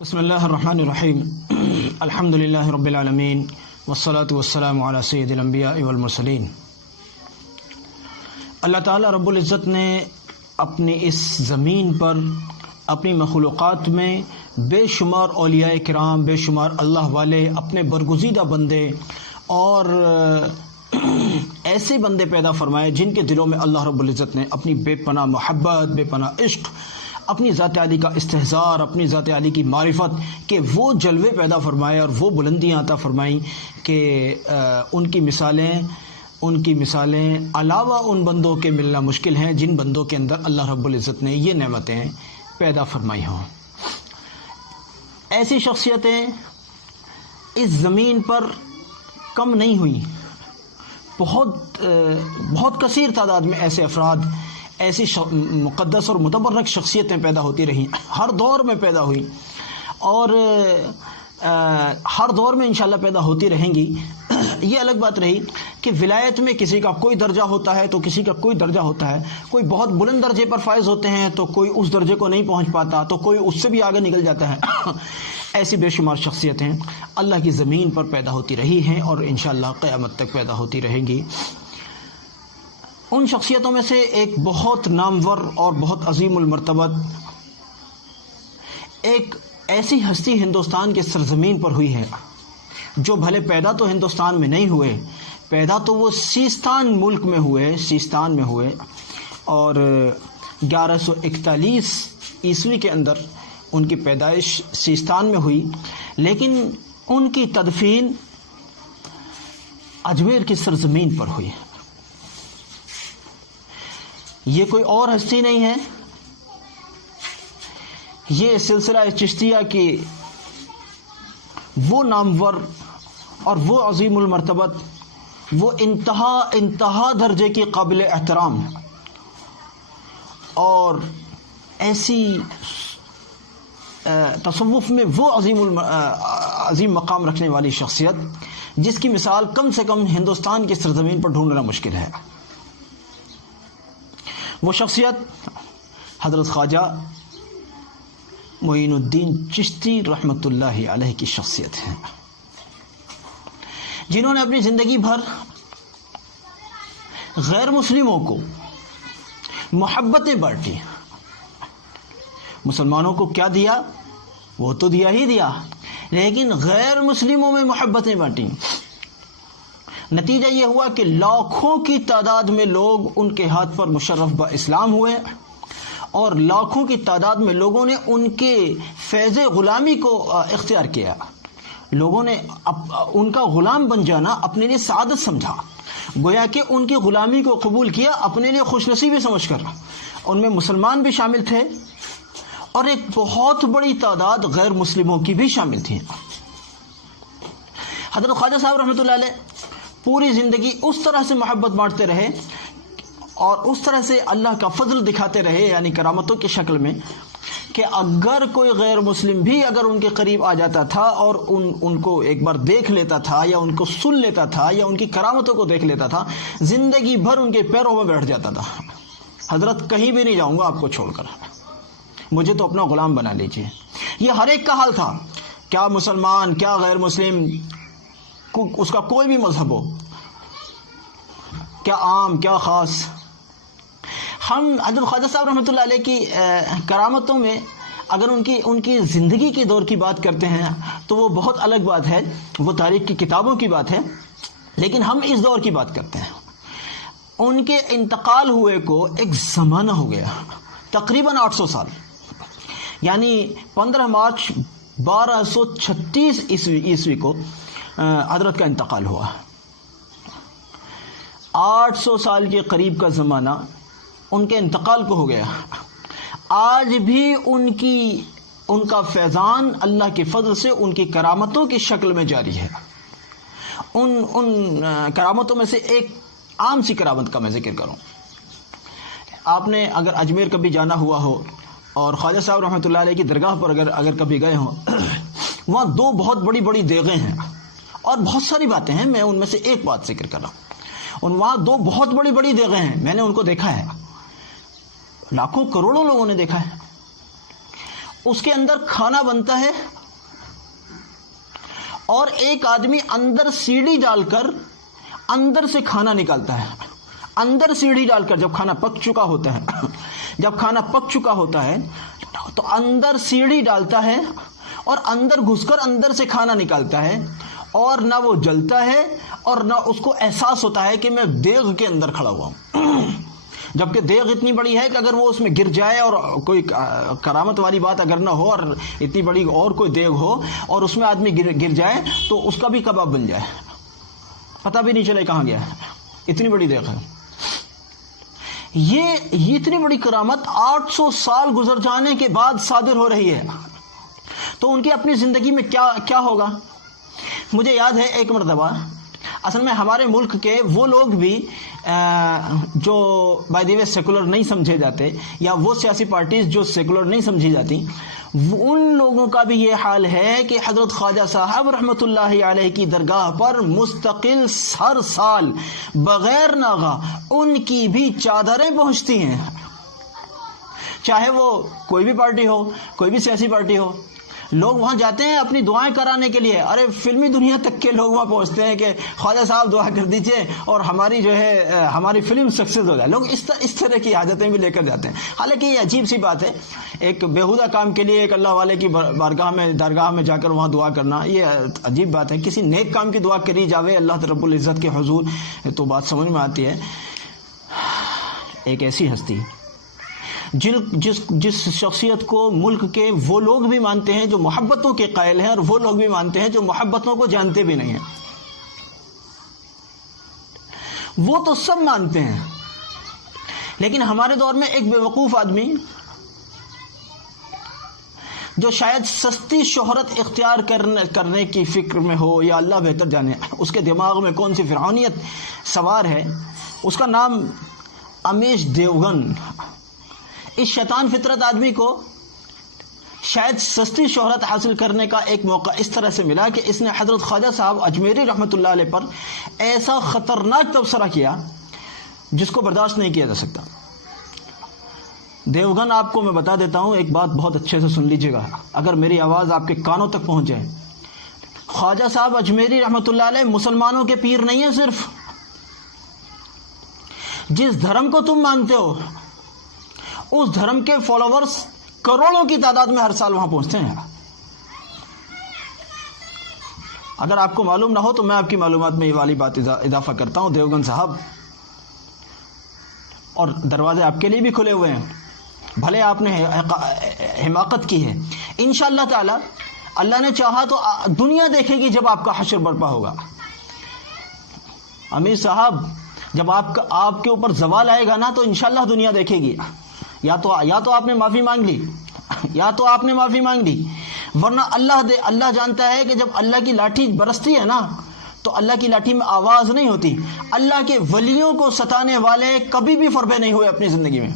بسم اللہ الرحمن الرحیم الحمد للہ رب العالمین والصلاة والسلام علی سید الانبیاء والمرسلین۔ اللہ تعالیٰ رب العزت نے اپنی اس زمین پر اپنی مخلوقات میں بے شمار اولیاء کرام، بے شمار اللہ والے، اپنے برگزیدہ بندے اور ایسے بندے پیدا فرمائے جن کے دلوں میں اللہ رب العزت نے اپنی بے پناہ محبت، بے پناہ عشق، اپنی ذات عالی کا استحضار، اپنی ذات عالی کی معرفت کے وہ جلوے پیدا فرمائے اور وہ بلندیاں عطا فرمائیں کہ ان کی مثالیں علاوہ ان بندوں کے ملنا مشکل ہیں جن بندوں کے اندر اللہ رب العزت نے یہ نعمتیں پیدا فرمائی ہوں۔ ایسی شخصیتیں اس زمین پر کم نہیں ہوئیں، بہت کثیر تعداد میں ایسے افراد، ایسی مقدس اور متبرک شخصیتیں پیدا ہوتی رہیں، ہر دور میں پیدا ہوئی اور ہر دور میں انشاءاللہ پیدا ہوتی رہیں گی۔ یہ الگ بات رہی کہ ولایت میں کسی کا کوئی درجہ ہوتا ہے تو کسی کا کوئی درجہ ہوتا ہے، کوئی بہت بلند درجے پر فائز ہوتے ہیں تو کوئی اس درجے کو نہیں پہنچ پاتا، تو کوئی اس سے بھی آگے نکل جاتا ہے۔ ایسی بے شمار شخصیتیں اللہ کی زمین پر پیدا ہوتی رہی ہیں اور انشاءاللہ قیامت تک پیدا ہوتی رہیں گی۔ ان شخصیتوں میں سے ایک بہت نامور اور بہت عظیم المرتبت ایک ایسی ہستی ہندوستان کے سرزمین پر ہوئی ہے جو بھلے پیدا تو ہندوستان میں نہیں ہوئے، پیدا تو وہ سیستان ملک میں ہوئے، سیستان میں ہوئے، اور 1141 عیسوی کے اندر ان کی پیدائش سیستان میں ہوئی، لیکن ان کی تدفین اجمیر کی سرزمین پر ہوئی۔ یہ کوئی اور ہستی نہیں ہے، یہ سلسلہ چشتیہ کی وہ نامور اور وہ عظیم المرتبت، وہ انتہا درجے کی قابل احترام اور ایسی تصوف میں وہ عظیم مقام رکھنے والی شخصیت جس کی مثال کم سے کم ہندوستان کی سرزمین پر ڈھونڈنا مشکل ہے۔ وہ شخصیت حضرت خواجہ معین الدین چشتی رحمۃ اللہ علیہ کی شخصیت ہے، جنہوں نے اپنی زندگی بھر غیر مسلموں کو محبتیں بانٹی۔ مسلمانوں کو کیا دیا؟ وہ تو دیا ہی دیا، لیکن غیر مسلموں میں محبتیں بانٹی۔ نتیجہ یہ ہوا کہ لاکھوں کی تعداد میں لوگ ان کے ہاتھ پر مشرف با اسلام ہوئے اور لاکھوں کی تعداد میں لوگوں نے ان کے فیض غلامی کو اختیار کیا۔ لوگوں نے ان کا غلام بن جانا اپنے لیے سعادت سمجھا، گویا کہ ان کی غلامی کو قبول کیا اپنے لیے خوش نصیبی سمجھ کر۔ ان میں مسلمان بھی شامل تھے اور ایک بہت بڑی تعداد غیر مسلموں کی بھی شامل تھی۔ حضرت خواجہ صاحب رحمۃ اللہ علیہ پوری زندگی اس طرح سے محبت بانٹتے رہے اور اس طرح سے اللہ کا فضل دکھاتے رہے، یعنی کرامتوں کی شکل میں، کہ اگر کوئی غیر مسلم بھی اگر ان کے قریب آ جاتا تھا اور ان کو ایک بار دیکھ لیتا تھا یا ان کو سن لیتا تھا یا ان کی کرامتوں کو دیکھ لیتا تھا، زندگی بھر ان کے پیروں میں بیٹھ جاتا تھا۔ حضرت کہیں بھی نہیں جاؤں گا آپ کو چھوڑ کر، مجھے تو اپنا غلام بنا لیجیے۔ یہ ہر ایک کا حال تھا، کیا مسلمان کیا غیر مسلم، اس کا کوئی بھی مذہب ہو، کیا عام کیا خاص۔ ہم حضرت خواجہ صاحب رحمۃ اللہ علیہ کی کرامتوں میں اگر ان کی زندگی کے دور کی بات کرتے ہیں تو وہ بہت الگ بات ہے، وہ تاریخ کی کتابوں کی بات ہے، لیکن ہم اس دور کی بات کرتے ہیں۔ ان کے انتقال ہوئے کو ایک زمانہ ہو گیا، تقریباً 800 سال، یعنی 15 مارچ 1236 عیسوی کو حضرت کا انتقال ہوا۔ 800 سال کے قریب کا زمانہ ان کے انتقال کو ہو گیا۔ آج بھی ان کا فیضان اللہ کے فضل سے ان کی کرامتوں کی شکل میں جاری ہے۔ ان کرامتوں میں سے ایک عام سی کرامت کا میں ذکر کروں۔ آپ نے اگر اجمیر کبھی جانا ہوا ہو اور خواجہ صاحب رحمۃ اللہ علیہ کی درگاہ پر اگر کبھی گئے ہوں، وہاں دو بہت بڑی بڑی دیغیں ہیں اور بہت ساری باتیں ہیں، میں ان میں سے ایک بات ذکر کر رہا ہوں۔ وہاں دو بہت بڑی بڑی دیغیں ہیں، میں نے ان کو دیکھا ہے، لاکھوں کروڑوں لوگوں نے دیکھا ہے۔ اس کے اندر کھانا بنتا ہے اور ایک آدمی اندر سیڑھی ڈال کر اندر سے کھانا نکالتا ہے. اندر سیڑھی ڈال کر جب کھانا پک چکا ہوتا ہے جب کھانا پک چکا ہوتا ہے تو اندر سیڑھی ڈالتا ہے اور اندر گھس کر اندر سے کھانا نکالتا ہے, اور نہ وہ جلتا ہے اور نہ اس کو احساس ہوتا ہے کہ میں دیگ کے اندر کھڑا ہوا ہوں. جبکہ دیگ اتنی بڑی ہے کہ اگر وہ اس میں گر جائے اور کوئی کرامت والی بات اگر نہ ہو اور اتنی بڑی اور کوئی دیگ ہو اور اس میں آدمی گر جائے تو اس کا بھی کباب بن جائے, پتہ بھی نہیں چلے کہاں گیا, اتنی بڑی دیگ ہے. یہ اتنی بڑی کرامت 800 سال گزر جانے کے بعد صادر ہو رہی ہے, تو ان کی اپنی زندگی میں کیا ہوگا. مجھے یاد ہے ایک مرتبہ, اصل میں ہمارے ملک کے وہ لوگ بھی جو بائی دی وے سیکولر نہیں سمجھے جاتے, یا وہ سیاسی پارٹیز جو سیکولر نہیں سمجھی جاتی, ان لوگوں کا بھی یہ حال ہے کہ حضرت خواجہ صاحب رحمۃ اللہ علیہ کی درگاہ پر مستقل ہر سال بغیر ناغہ ان کی بھی چادریں پہنچتی ہیں, چاہے وہ کوئی بھی پارٹی ہو, کوئی بھی سیاسی پارٹی ہو. لوگ وہاں جاتے ہیں اپنی دعائیں کرانے کے لیے. ارے فلمی دنیا تک کے لوگ وہاں پہنچتے ہیں کہ خواجہ صاحب دعا کر دیجئے اور ہماری جو ہے ہماری فلم سکسیز ہو جائے. لوگ اس طرح کی حاجتیں بھی لے کر جاتے ہیں. حالانکہ یہ عجیب سی بات ہے, ایک بیہودہ کام کے لیے ایک اللہ والے کی درگاہ میں جا کر وہاں دعا کرنا, یہ عجیب بات ہے. کسی نیک کام کی دعا کری جاوے اللہ رب العزت کے حضور تو بات سمجھ میں آتی ہے. ایک ایسی ہستی جس شخصیت کو ملک کے وہ لوگ بھی مانتے ہیں جو محبتوں کے قائل ہیں, اور وہ لوگ بھی مانتے ہیں جو محبتوں کو جانتے بھی نہیں ہیں. وہ تو سب مانتے ہیں, لیکن ہمارے دور میں ایک بے وقوف آدمی جو شاید سستی شہرت اختیار کرنے کی فکر میں ہو, یا اللہ بہتر جانے اس کے دماغ میں کون سی فرعونیت سوار ہے, اس کا نام امیش دیوگن. اس شیطان فطرت آدمی کو شاید سستی شہرت حاصل کرنے کا ایک موقع اس طرح سے ملا کہ اس نے حضرت خواجہ صاحب اجمیری رحمۃ اللہ علیہ پر ایسا خطرناک تبصرہ کیا جس کو برداشت نہیں کیا جا سکتا. دیوگن آپ کو میں بتا دیتا ہوں, ایک بات بہت اچھے سے سن لیجیے گا اگر میری آواز آپ کے کانوں تک پہنچ جائے. خواجہ صاحب اجمیری رحمۃ اللہ علیہ مسلمانوں کے پیر نہیں ہیں. صرف جس دھرم کو تم مانتے ہو اس دھرم کے فالوورز کروڑوں کی تعداد میں ہر سال وہاں پہنچتے ہیں. اگر آپ کو معلوم نہ ہو تو میں آپ کی معلومات میں یہ والی بات اضافہ کرتا ہوں. دیوگن صاحب, اور دروازے آپ کے لیے بھی کھلے ہوئے ہیں, بھلے آپ نے حماقت کی ہے, انشاءاللہ تعالی اللہ نے چاہا تو دنیا دیکھے گی جب آپ کا حشر برپا ہوگا. امیر صاحب, جب آپ کے اوپر زوال آئے گا نا تو انشاءاللہ دنیا دیکھے گی. یا تو آپ نے معافی مانگ لی, ورنہ اللہ جانتا ہے کہ جب اللہ کی لاٹھی برستی ہے نا تو اللہ کی لاٹھی میں آواز نہیں ہوتی. اللہ کے ولیوں کو ستانے والے کبھی بھی فربے نہیں ہوئے اپنی زندگی میں.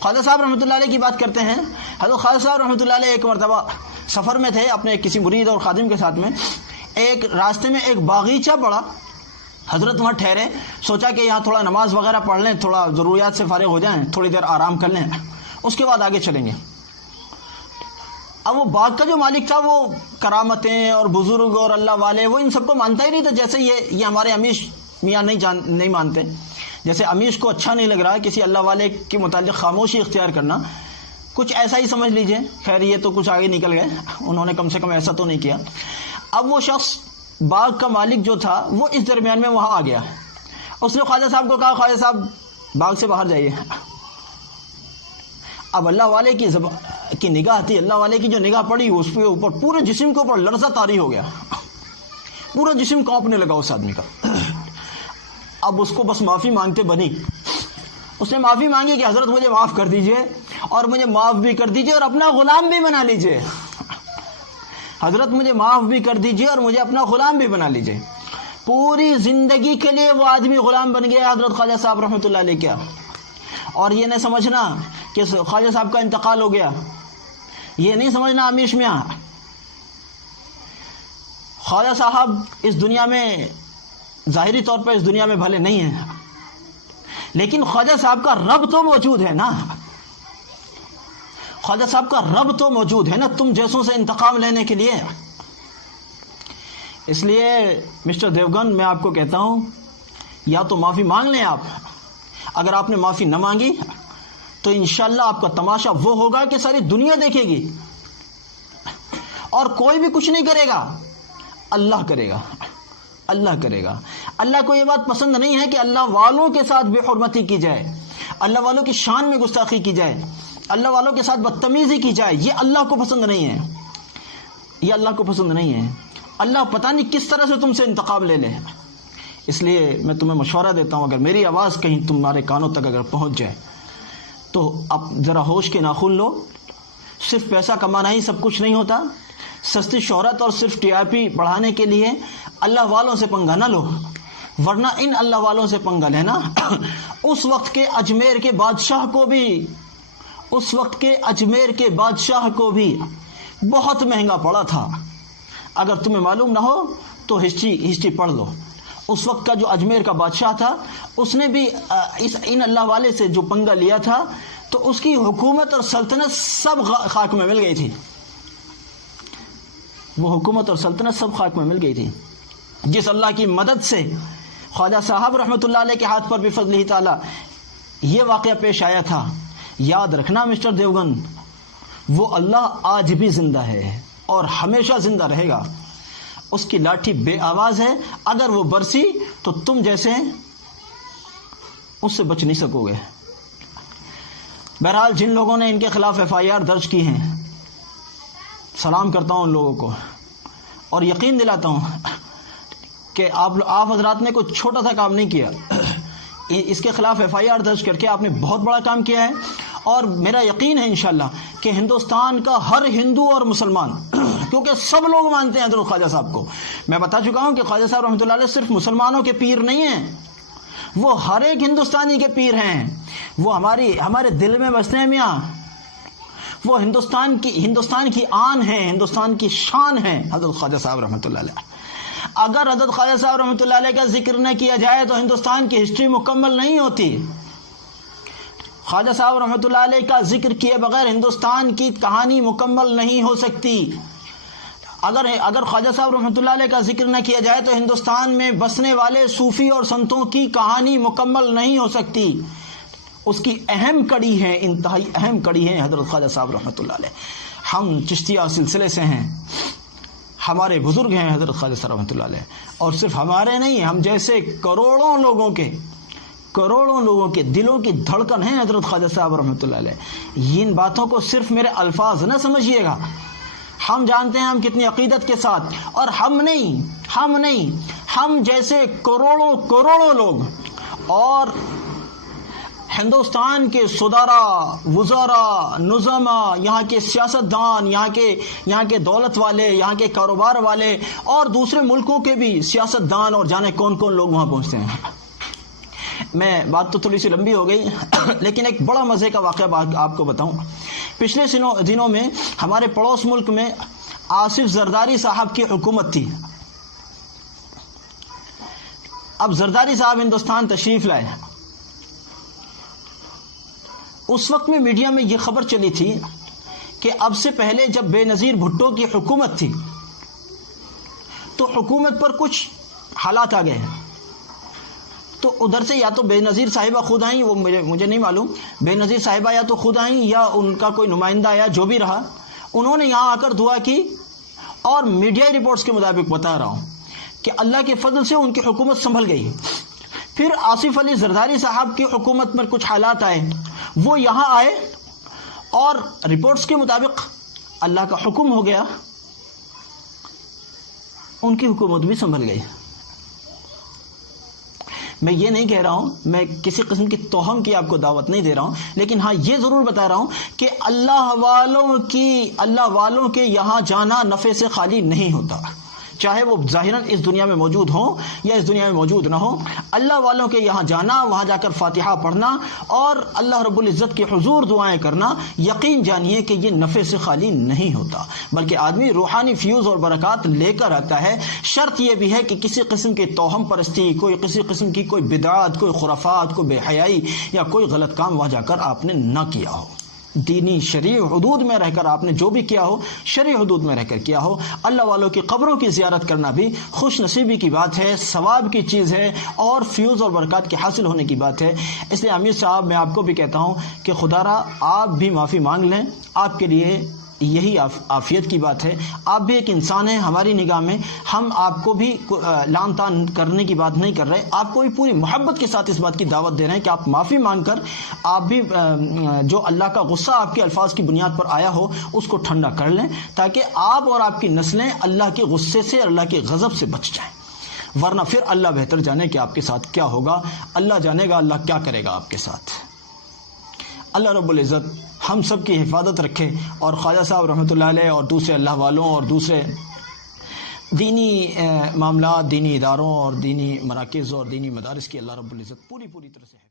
خواجہ صاحب رحمۃ اللہ علیہ کی بات کرتے ہیں. حضرت خواجہ صاحب رحمۃ اللہ علیہ ایک مرتبہ سفر میں تھے اپنے کسی مرید اور خادم کے ساتھ میں. ایک راستے میں ایک باغیچہ پڑا, حضرت وہاں ٹھہرے, سوچا کہ یہاں تھوڑا نماز وغیرہ پڑھ لیں, تھوڑا ضروریات سے فارغ ہو جائیں, تھوڑی دیر آرام کر لیں, اس کے بعد آگے چلیں گے. اب وہ باغ کا جو مالک تھا وہ کرامتیں اور بزرگ اور اللہ والے وہ ان سب کو مانتا ہی نہیں تھا, جیسے یہ ہمارے امیش میاں نہیں مانتے. جیسے امیش کو اچھا نہیں لگ رہا کسی اللہ والے کے متعلق خاموشی اختیار کرنا, کچھ ایسا ہی سمجھ لیجئے. خیر یہ تو کچھ آگے نکل گئے, انہوں نے کم سے کم ایسا تو نہیں کیا. اب وہ شخص باغ کا مالک جو تھا وہ اس درمیان میں وہاں آ گیا. اس نے خواجہ صاحب کو کہا, خواجہ صاحب باغ سے باہر جائیے. اب اللہ والے کی نگاہ تھی, اللہ والے کی جو نگاہ پڑی اس کے اوپر پورے جسم کے اوپر لرزہ طاری ہو گیا, پورا جسم کانپنے لگا اس آدمی کا. اب اس کو بس معافی مانگتے بنی. اس نے معافی مانگی کہ حضرت مجھے معاف کر دیجئے اور مجھے معاف بھی کر دیجئے اور اپنا غلام بھی بنا لیجئے. حضرت مجھے معاف بھی کر دیجئے اور مجھے اپنا غلام بھی بنا لیجئے. پوری زندگی کے لیے وہ آدمی غلام بن گیا حضرت خواجہ صاحب رحمۃ اللہ علیہ کیا. اور یہ نہیں سمجھنا کہ خواجہ صاحب کا انتقال ہو گیا, یہ نہیں سمجھنا امیش میاں. خواجہ صاحب اس دنیا میں ظاہری طور پر اس دنیا میں بھلے نہیں ہیں, لیکن خواجہ صاحب کا رب تو موجود ہے نا. خواجہ صاحب کا رب تو موجود ہے نا تم جیسوں سے انتقام لینے کے لیے. اس لیے مسٹر دیوگن میں آپ کو کہتا ہوں یا تو معافی مانگ لیں آپ. اگر آپ نے معافی نہ مانگی تو انشاءاللہ آپ کا تماشا وہ ہوگا کہ ساری دنیا دیکھے گی اور کوئی بھی کچھ نہیں کرے گا. اللہ کرے گا, اللہ کرے گا. اللہ کو یہ بات پسند نہیں ہے کہ اللہ والوں کے ساتھ بے حرمتی کی جائے, اللہ والوں کی شان میں گستاخی کی جائے, اللہ والوں کے ساتھ بدتمیزی کی جائے. یہ اللہ کو پسند نہیں ہے, یہ اللہ کو پسند نہیں ہے. اللہ پتہ نہیں کس طرح سے تم سے انتقام لے لے. اس لیے میں تمہیں مشورہ دیتا ہوں, اگر میری آواز کہیں تمہارے کانوں تک اگر پہنچ جائے تو اب ذرا ہوش کے ناخن لو. صرف پیسہ کمانا ہی سب کچھ نہیں ہوتا. سستی شہرت اور صرف ٹی آر پی بڑھانے کے لیے اللہ والوں سے پنگا نہ لو, ورنہ ان اللہ والوں سے پنگا لینا اس وقت کے اجمیر کے بادشاہ کو بھی, اس وقت کے اجمیر کے بادشاہ کو بھی بہت مہنگا پڑا تھا. اگر تمہیں معلوم نہ ہو تو ہسٹری پڑھ لو. اس وقت کا جو اجمیر کا بادشاہ تھا اس نے بھی ان اللہ والے سے جو پنگا لیا تھا تو اس کی حکومت اور سلطنت سب خاک میں مل گئی تھی. وہ حکومت اور سلطنت سب خاک میں مل گئی تھی. جس اللہ کی مدد سے خواجہ صاحب رحمۃ اللہ علیہ کے ہاتھ پر بفضلہ تعالی یہ واقعہ پیش آیا تھا, یاد رکھنا مسٹر دیوگن, وہ اللہ آج بھی زندہ ہے اور ہمیشہ زندہ رہے گا. اس کی لاٹھی بے آواز ہے, اگر وہ برسی تو تم جیسے اس سے بچ نہیں سکو گے. بہرحال جن لوگوں نے ان کے خلاف ایف آئی آر درج کی ہیں, سلام کرتا ہوں ان لوگوں کو اور یقین دلاتا ہوں کہ آپ حضرات نے کوئی چھوٹا سا کام نہیں کیا. اس کے خلاف ایف آئی آر درج کر کے آپ نے بہت بڑا کام کیا ہے, اور میرا یقین ہے انشاءاللہ کہ ہندوستان کا ہر ہندو اور مسلمان, کیونکہ سب لوگ مانتے ہیں حضرت خواجہ صاحب کو. میں بتا چکا ہوں کہ خواجہ صاحب رحمۃ اللہ علیہ صرف مسلمانوں کے پیر نہیں ہیں, وہ ہر ایک ہندوستانی کے پیر ہیں. وہ ہمارے دل میں بستے ہیں میاں. وہ ہندوستان کی آن ہے, ہندوستان کی شان ہے حضرت خواجہ صاحب رحمۃ اللہ علیہ. اگر حضرت خواجہ صاحب رحمۃ اللہ علیہ کا ذکر نہ کیا جائے تو ہندوستان کی ہسٹری مکمل نہیں ہوتی. خواجہ صاحب رحمۃ اللہ علیہ کا ذکر کیے بغیر ہندوستان کی کہانی مکمل نہیں ہو سکتی. اگر خواجہ صاحب رحمۃ اللہ علیہ کا ذکر نہ کیا جائے تو ہندوستان میں بسنے والے صوفی اور سنتوں کی کہانی مکمل نہیں ہو سکتی. اس کی اہم کڑی ہے, انتہائی اہم کڑی ہے حضرت خواجہ صاحب رحمۃ اللہ علیہ. ہم چشتیہ سلسلے سے ہیں, ہمارے بزرگ ہیں حضرت خواجہ صاحب رحمۃ اللہ علیہ, اور صرف ہمارے نہیں, ہم جیسے کروڑوں لوگوں کے دلوں کی دھڑکن ہیں حضرت خواجہ صاحب رحمۃ اللہ علیہ. ان باتوں کو صرف میرے الفاظ نہ سمجھیے گا, ہم جانتے ہیں ہم کتنی عقیدت کے ساتھ, اور ہم نہیں ہم جیسے کروڑوں لوگ اور ہندوستان کے صدارا, وزراء, نظما, یہاں کے سیاستدان, یہاں کے دولت والے, یہاں کے کاروبار والے اور دوسرے ملکوں کے بھی سیاستدان اور جانے کون لوگ وہاں پہنچتے ہیں. میں بات تو تھوڑی سی لمبی ہو گئی, لیکن ایک بڑا مزے کا واقعہ آپ کو بتاؤں. پچھلے دنوں میں ہمارے پڑوس ملک میں آصف زرداری صاحب کی حکومت تھی. اب زرداری صاحب ہندوستان تشریف لائے. اس وقت میں میڈیا میں یہ خبر چلی تھی کہ اب سے پہلے جب بے نظیر بھٹو کی حکومت تھی تو حکومت پر کچھ حالات آ گئے, تو ادھر سے یا تو بے نظیر صاحبہ خود آئیں, وہ مجھے نہیں معلوم, بے نظیر صاحبہ یا تو خود آئیں یا ان کا کوئی نمائندہ آیا, جو بھی رہا, انہوں نے یہاں آ کر دعا کی, اور میڈیائی رپورٹس کے مطابق بتا رہا ہوں کہ اللہ کے فضل سے ان کی حکومت سنبھل گئی. پھر آصف علی زرداری صاحب کی حکومت میں کچھ حالات آئے, وہ یہاں آئے اور رپورٹس کے مطابق اللہ کا حکم ہو گیا, ان کی حکومت بھی سنبھل گئی. میں یہ نہیں کہہ رہا ہوں, میں کسی قسم کی توہم کی آپ کو دعوت نہیں دے رہا ہوں, لیکن ہاں یہ ضرور بتا رہا ہوں کہ اللہ والوں کے یہاں جانا نفع سے خالی نہیں ہوتا, چاہے وہ ظاہراً اس دنیا میں موجود ہوں یا اس دنیا میں موجود نہ ہوں. اللہ والوں کے یہاں جانا, وہاں جا کر فاتحہ پڑھنا اور اللہ رب العزت کے حضور دعائیں کرنا, یقین جانیے کہ یہ نفع سے خالی نہیں ہوتا, بلکہ آدمی روحانی فیوز اور برکات لے کر آتا ہے. شرط یہ بھی ہے کہ کسی قسم کی توہم پرستی, کسی قسم کی کوئی بدعات, کوئی خرافات, کوئی بے حیائی یا کوئی غلط کام وہاں جا کر آپ نے نہ کیا ہو. دینی شرعی حدود میں رہ کر آپ نے جو بھی کیا ہو شرعی حدود میں رہ کر کیا ہو. اللہ والوں کی قبروں کی زیارت کرنا بھی خوش نصیبی کی بات ہے، ثواب کی چیز ہے اور فیوز اور برکات کے حاصل ہونے کی بات ہے. اس لیے امیر صاحب میں آپ کو بھی کہتا ہوں کہ خدا را آپ بھی معافی مانگ لیں، آپ کے لیے یہی عافیت کی بات ہے. آپ بھی ایک انسان ہیں ہماری نگاہ میں، ہم آپ کو بھی لان تان کرنے کی بات نہیں کر رہے، آپ کو بھی پوری محبت کے ساتھ اس بات کی دعوت دے رہے ہیں کہ آپ معافی مانگ کر آپ بھی جو اللہ کا غصہ آپ کے الفاظ کی بنیاد پر آیا ہو اس کو ٹھنڈا کر لیں، تاکہ آپ اور آپ کی نسلیں اللہ کے غصے سے، اللہ کے غضب سے بچ جائیں. ورنہ پھر اللہ بہتر جانے کہ آپ کے ساتھ کیا ہوگا، اللہ جانے گا اللہ کیا کرے گا آپ کے ساتھ. اللہ رب العزت ہم سب کی حفاظت رکھے، اور خواجہ صاحب رحمۃ اللہ علیہ اور دوسرے اللہ والوں اور دوسرے دینی معاملات، دینی اداروں اور دینی مراکز اور دینی مدارس کی اللہ رب العزت پوری طرح سے